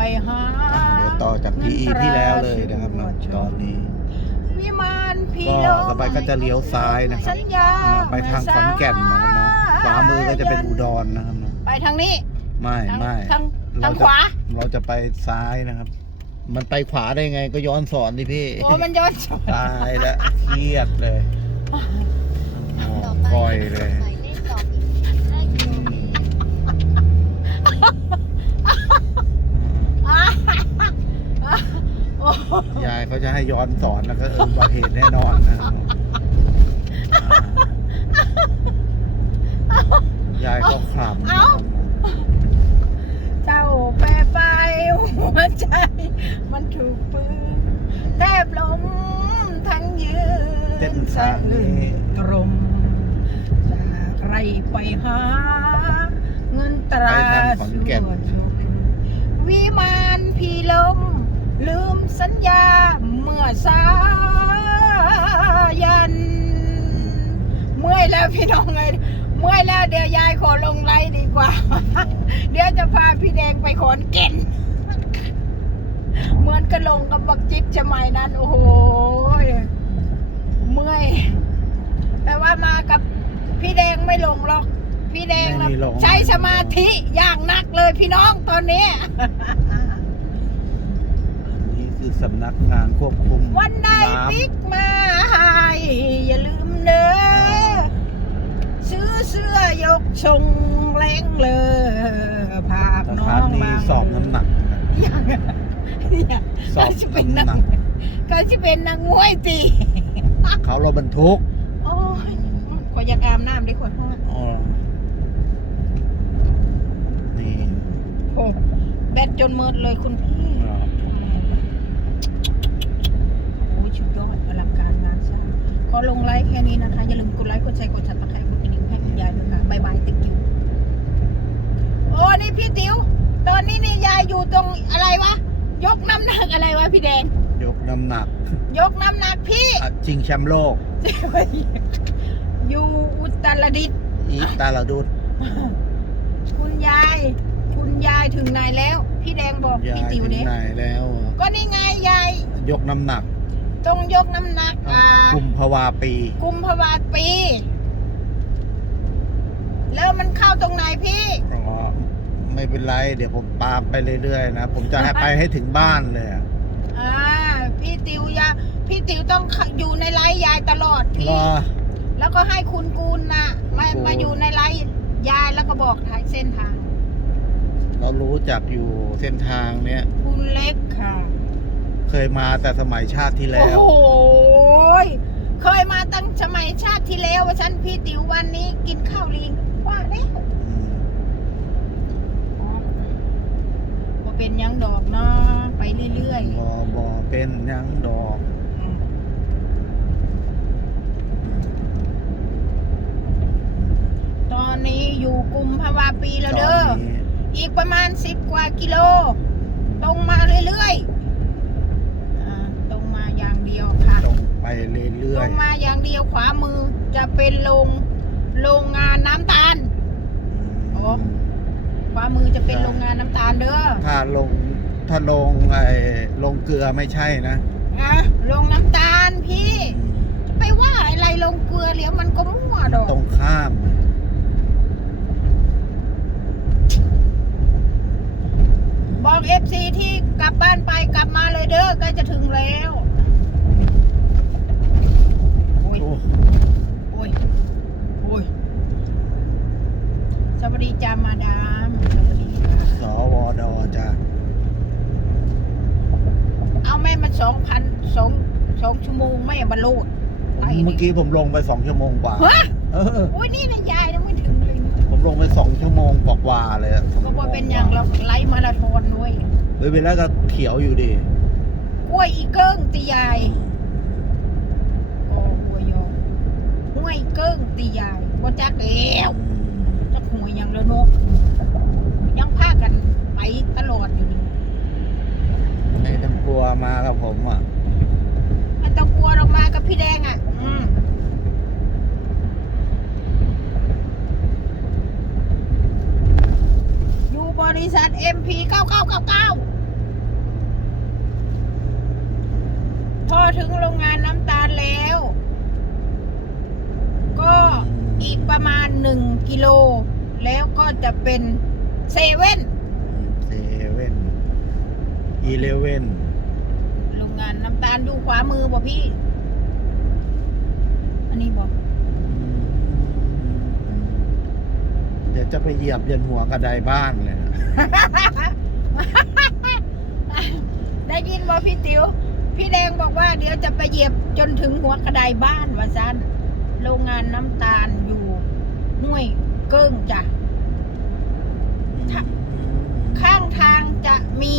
ไปหาเดี๋ยวต่อจาก PE ที่แล้วเลยนะครับเนาะตอนนี้วิมานพี่ก็ลมต่อไปก็จะเลี้ยวซ้ายนะครับสัญญาไปทางขอนแก่นนะครับเนาะขวามือก็จะเป็นอุดรนะครับเนาะไปทางนี้ ไม่ทางไม่ทางเราทางจะขวา เราจะไปซ้ายนะครับ มันไปขวาได้ไงก็ย้อนสอนดิพี่โอ้มันย้อนสอนตายแล้วเครียดเลยโอ้คอยเลย หมายเลขต่ออีก5กิโลเมตร โอ้ ยายเขาจะให้ย้อนสอนแล้วก็เอออุบัติเหตุแน่นอนนะครับยายก็ขำนะครับเจ้าแปรไปหัวใจ มันถูกปืนแทบล้มทั้งยืนเส้นทางนี้ตรม จากไรไปหา เงินตราไปทางขอนแก่นส่วนวิมานพี่ลม ลืมสัญญาเมื่อสายัน เมื่อยแล้วพี่น้องเลยเมื่อยแล้วเดี๋ยวยายขอลงไลน์ดีกว่า เดี๋ยวจะพาพี่แดงไปขอนแก่นเหมือนกระลงกับบักจิ๊บสมัยนั้น โอ้โหเมื่อยแต่ว่ามากับพี่แดงไม่ลงหรอก พี่แดงน่ะไม่มีลงใช้สมาธิอย่างหนักเลยพี่น้องตอนนี้นี่คือ สำนักงานควบคุมวันใดน้ำบิ๊กมาให้อย่าลืมเด้อซื้อเสื้อยกชงแรงเลยพาสน้อถางนีมาสอบน้ำหนักนะอย่างอย่างสอบก็จะเป็นน้ำหนันักกก็จะเป็นนักมวยตีเขารถบรรทุกโอ้ยขอยอยากอาบน้ำได้ขวดห้ออ๋อนี่โอ้แบตจนมืดเลยคุณพี่ อ่า โอ้ยชุดยอดอลังการงานสร้าง ขอลงไลค์แค่นี้นะคะ อย่าลืมกดไลค์กดแชร์กดชัดตะไคร้กดกระดิ่งให้คุณยายด้วยค่ะบายบายติ๊กกิ้วโอ้นี่พี่ติ๋วตอนนี้นี่ยายอยู่ตรงอะไรวะ ยกน้ำหนักอะไรวะพี่แดง ยกน้ำหนักยกน้ำหนักพี่ อะชิงแชมป์โลก อยู่อุตรดิตถ์อีตาลาดุด คุณยาย คุณยายถึงไหนแล้ว พี่แดงบอกยาพี่ยติ๋วถึงเนี่ยไหนแล้วอะก็นี่ไงยาย ยกน้ำหนัก ต้องยกน้ำหนักอ่ากุมภาวาปีกุมภาวาปี แล้วมันเข้าตรงไหนพี่อ๋อไม่เป็นไร เดี๋ยวผมตามไปเรื่อยๆนะ ผมจะให้ไปให้ถึงบ้านเลยอะอ่าพี่ติ๋วยาพี่ติ๋วต้องอยู่ในไลฟ์ยายตลอดพี่รอแล้วก็ให้คุณกูลนะมาคุณกูลมาอยู่ในไลฟ์ยายแล้วก็บอกทางเส้นทาง เรารู้จักอยู่เส้นทางเนี้ยคุณเล็กค่ะ เคยมาแต่สมัยชาติที่แล้โอ้ว โหยเคยมาตั้งสมัยชาติที่แล้วว่าฉันพี่ติ๋ววันนี้กินข้าวลิงว่าแล้วอืมว่าเป็นหยังดอกเนาะไปเรื่อยบอบอเป็นหยังดอก ๆอืมตอนนี้อยู่กุมภาวาปีแล้วเด้อ ตอนนี้อีกประมาณสิบกว่ากิโล ตรงมาเรื่อยๆอ่าตรงมาอย่าง เดียวค่ะ ตรงไปเรื่ตอรยงมาอย่างเดียวขวามือจะเป็นโรงโรงงานน้ำตาลๆโอ้ขวามือจะเป็นโรงงานน้ำตาลเด้อถ้าลงถ้าลงไอ้ลงเกลือไม่ใช่นะอะโรงน้ำตาลพี่ จะไปว่าอะไรลงเกลือเดี๋ยวมันก็มั่วดอก ตรงข้ามบอกเอฟซีที่กลับบ้านไปกลับมาเลยเด้อใกล้จะถึงแล้วโอ้ย โอ้ โอ้ย โอ้ย สวัสดี จ้ามาดามสวัสดีค่ะสวดจ้ะเอาแม่มาสองพันสองสองชั่วโมงแม่บรรลุไปเมื่อกี้ผมลงไปสองชั่วโมงกว่าฮะเออโอ้ยนี่นะยายนะไม่ถึงเลยผมลงไปสองชั่วโมงกว่าๆเลยอะก็บ่เป็นอย่างเราไล่มาราธอนด้วยเฮ้ยไปแล้วก็เขียวอยู่ดิกล้วยอีเกิ้งตียายโอ้กล้วยยอห้วยเกิ้งตียายบ่จักแล้วจักหวยหยัง แล้วเนาะยังพากันไปตลอดอยู่นี่ไม่ต้องกลัวมากับผมอะไอต้องกลัวออกมากับพี่แดงอะ อืมอยู่บริษัทเอ็มพีเก้าเก้าเก้าเก้าพอถึงโรงงานน้ำตาลแล้ว ก็อีกประมาณหนึ่งกิโล แล้วก็จะเป็นเซเว่นเซเว่นอีเลเว่นโรงงานน้ำตาลอยู่ขวามือบ่พี่ อันนี้บอกเดี๋ยวจะไปเหยียบยันหัวกระไดบ้านเลยนะได้ยินบ่พี่ติ๋วพี่แดงบอกว่าเดี๋ยวจะไปเหยียบจนถึงหัวกระไดบ้านว่าซันโรงงานน้ำตาลอยู่ห้วย เกิ้งจ้ะถ้าข้างทางจะมี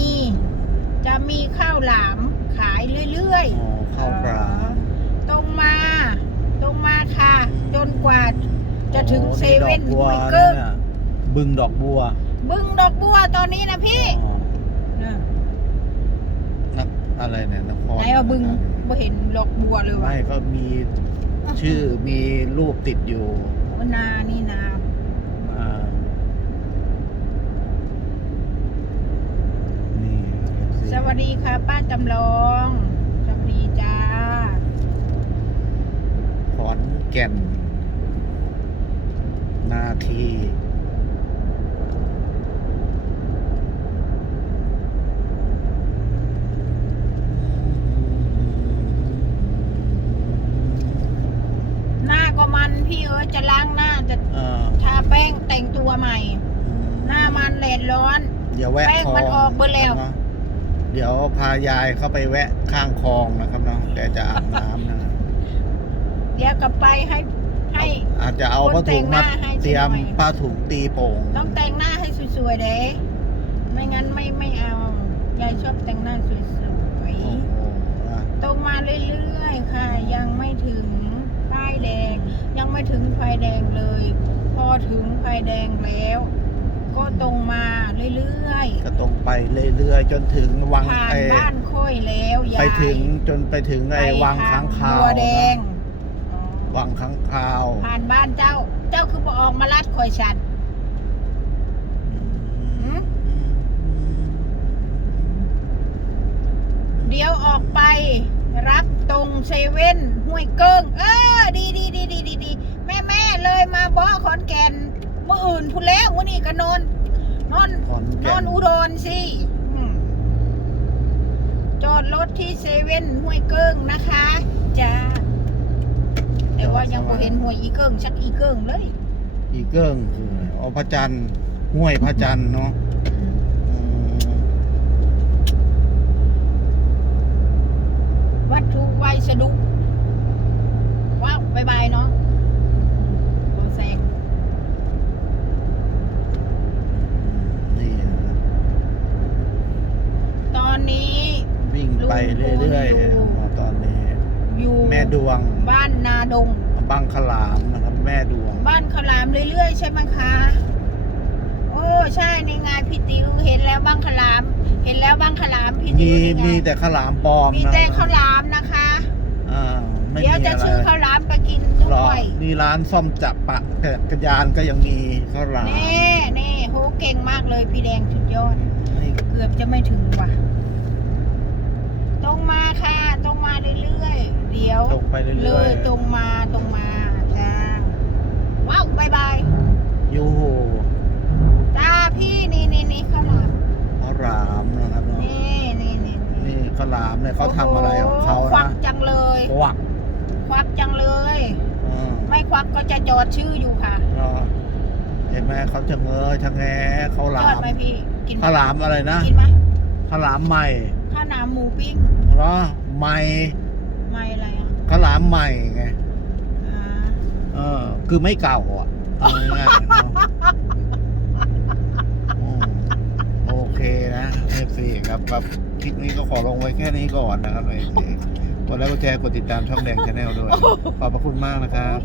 จะมีข้าวหลามขายเรื่อยอ๋อข้าวปลาๆ ตรงมา ตรงมาค่ะ จนกว่า จะถึงโอ้เซเว่นดอกบัห้ววยเกิ้งนั่นน่ะบึงดอกบัวบึงดอกบัวตอนนี้นะพี่อ๋อเออนักอะไรเนี่ยนครไหนว่าบึงบ่เห็นดอกบัวเลยวะไม่ก็มีชื่อมีรูปติดอยู่ว่านานี่นา อ่านี่ สวัสดีค่ะ ป้าจำลอง สวัสดีจ้า ขอนแก่น นาทีหน้าก็มันพี่เอ้ยจะล้างหน้าจะเอ่อทาแป้งแต่งตัวใหม่ หน้ามันแดดร้อน เดี๋ยวแวะแป้งคลองมันออกเบิดแล้วนะครับ เดี๋ยวพายายเข้าไปแวะข้างคลองนะครับเนาะแกจะอาบน้ำนะครับเดี๋ยวกลับไปให้ให้อาจจะเอาผ้าถุงมาคนแต่งหน้าให้เตรียมหน่อยผ้าถุงตีโป่งต้องแต่งหน้าให้สวยๆเด้ไม่งั้นไม่ไม่เอายายชอบแต่งหน้าสวยโอ้โหนะๆตรงมาเรื่อยๆค่ะ ยังไม่ถึงป้ายแดง ยังไม่ถึงไฟแดงเลย พอถึงไฟแดงแล้ว ก็ตรงมาเรื่อย ก็ตรงไปเรื่อยๆจนถึงวังๆผ่านไอ้บ้านค่อยแล้วยายไปถึงจนไปถึงไอ้วังค้างคาวบัวแดงนะวังค้างคาวผ่านบ้านเจ้า เจ้าคือบ่ออกมาลัดคอยฉัน หืม เดี๋ยวออกไป รับตรงเซเว่นห้วยเกิ้ง เออ ดีดีดีดีดีดีแม่แม่เลยมาบ่ขอนแก่นเมื่ออื่นพูดแล้ววันนี้ก็นอน นอนขอนนแก่อนนอุดรสิอืมจอดรถที่เซเว่นห้วยเกิ้งนะคะจ้าแต่ว่ายังบ่เห็นห้วยอีเกิ้งชักอีเกิ้งเลยอีเกิ้งคืออะไรอ๋อพระจันทร์ห้วยพระจันทร์เนาะอืมวัตถุไวสดุว้าวบายบายเนาะโอแซง นี่นะครับ ตอนนี้ วิ่งไปเรื่อย ลุงปูอยู่ ๆตอนนี้ อยู่ แม่ดวง บ้านนา ดงบังขลามนะครับแม่ดวง บ้านขาวหลามเรื่อยๆใช่ไหมคะ โอ้ใช่ในงานพี่ติวเห็นแล้วบ้างขาวหลาม เห็นแล้วบ้างขาวหลามพี่ติมีวในงานมีแต่ขลามปลอมมีนะแต่ข้าวหลามนะคะ อ่าไม่เดี๋ยวมีจะอะไรชื่อข้าวหลามไปกินหรด้อวยนี่ร้านซ่อมจับปะจักรยานก็ยังมีข้าวหลามแน่แน่โหเก่งมากเลยพี่แดงสุดยอด นี่เกือบจะไม่ถึงว่ะ ตรงมาค่ะ ตรงมาเรื่อยๆ เดี๋ยวตรงไปเลเรื่อยยตรงมาตรงมาจ้าว้าวบายบายๆยูโหจ้าพี่นี่นี่นี่ข้าวหลามข้าวหลามนะครับเนาะนี่นี่นี่นี่ข้าวหลามเนี่ยเขาทำอะไรของเขาโโหควันะกจังเลย ควักควักจังเลย อ่าไม่ควักก็จะจอดชื่ออยู่ค่ะเนาะเห็นไหมเขาจะเงยชะแงข้าวหจลาอดมไหมพี่กินไหมข้าวหลามอะไรนะกินไหมข้าวหลามใหม่ข้าว หนามหมูปิ้งเนาะใหม่ไม่อะไรอะข้าวหลามใหม่ไงอ่าเออ คือไม่เก่าอะเอาง่ายๆเนาะอืมโอเคนะเอฟซีครับครับคลิปนี้ก็ขอลงไว้แค่นี้ก่อนนะครับเอฟซีกดไลค์กดแชร์กดติดตามช่องแดงชาแนลด้วย ขอบพระคุณมากนะครับ